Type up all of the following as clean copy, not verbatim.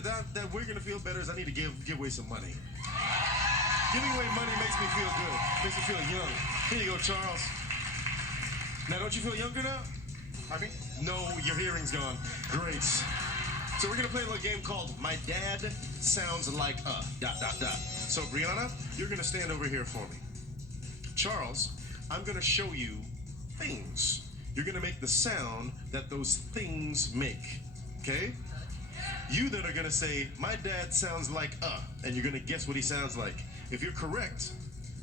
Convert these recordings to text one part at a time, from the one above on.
that we're gonna feel better is I need to give away some money. Giving away money makes me feel good. Makes me feel young. Here you go, Charles. Now, don't you feel younger now? I mean, no, your hearing's gone. Great. So we're gonna play a little game called My Dad Sounds Like a ... So Brianna, you're gonna stand over here for me. Charles, I'm gonna show you things. You're gonna make the sound that those things make. Okay? You then are gonna say, my dad sounds like and you're gonna guess what he sounds like. If you're correct,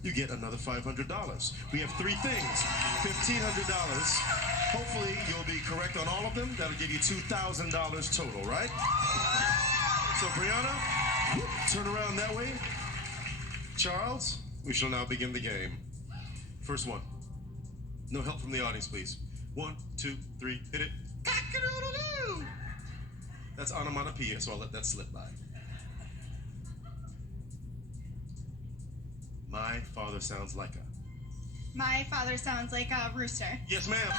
you get another $500. We have three things, $1,500. Hopefully you'll be correct on all of them. That'll give you $2,000 total, right? So Brianna, turn around that way. Charles, we shall now begin the game. First one. No help from the audience, please. 1, 2, 3, hit it. Cock-a-doodle-doo! That's onomatopoeia, so I'll let that slip by. My father sounds like a... My father sounds like a rooster. Yes, ma'am.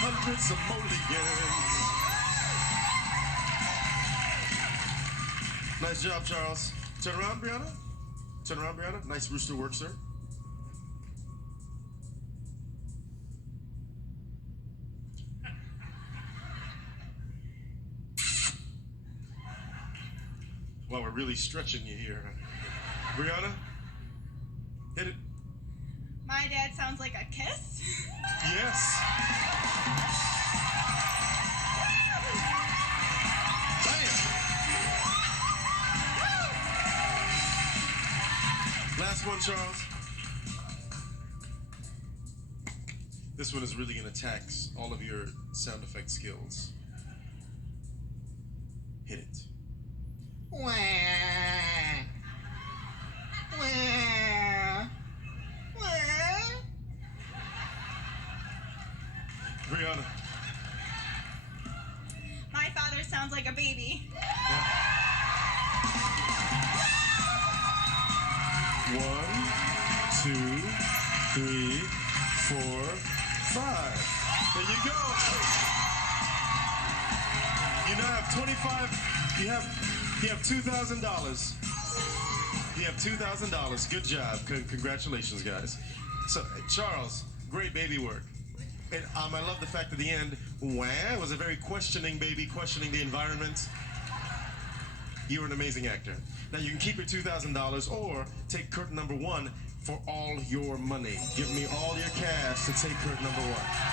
500 simoleons. Nice job, Charles. Turn around, Brianna. Turn around, Brianna. Nice rooster work, sir. Wow, we're really stretching you here. Brianna, hit it. My dad sounds like a kiss. Yes. Bam. Last one, Charles. This one is really going to tax all of your sound effect skills. Hit it. Wah. Wah. Wah. Brianna. My father sounds like a baby. Yeah. 1, 2, 3, 4, 5. There you go. You now have 25. You have $2,000. You have $2,000. Good job. Congratulations, guys. So, Charles, great baby work. And I love the fact at the end, wah, was a very questioning baby, questioning the environment. You were an amazing actor. Now you can keep your $2,000 or take curtain number 1 for all your money. Give me all your cash to take curtain number 1.